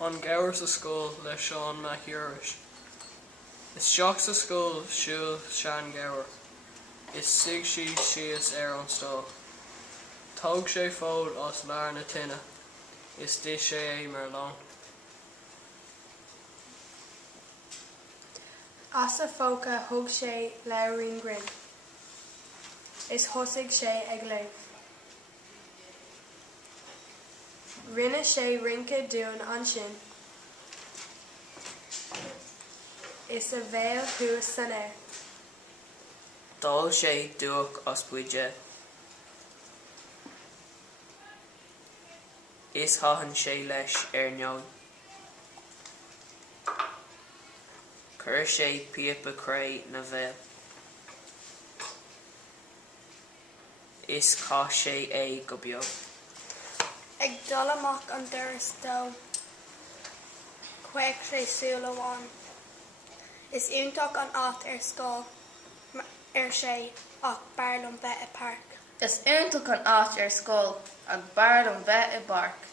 An Gabhar Sa Scoil le Seán mac Irish. Is seach sa scoil siúil sean Gabhar. Is sig síos an stall. Tóg sé fód os lear na tine. Is dis sé é mar lán. As a fóca thug sé leabharín grin. Is thosaigh sé ag léamh. Rinne sé rince dún ansin. Is a bhéal thuas san air. Dul sé dúach os buide. Is thaithin sé leis neoid. Chuir sé píopa cré na bhéal. Is cá sé é go beo. Ag dul amach an doras dó, chuig sé súil amháin. Is iontach an áit ar scóil ar sé ach bearlam bheith i parc. Is iontach an áit ar scóil ach bearlam bheith i barc.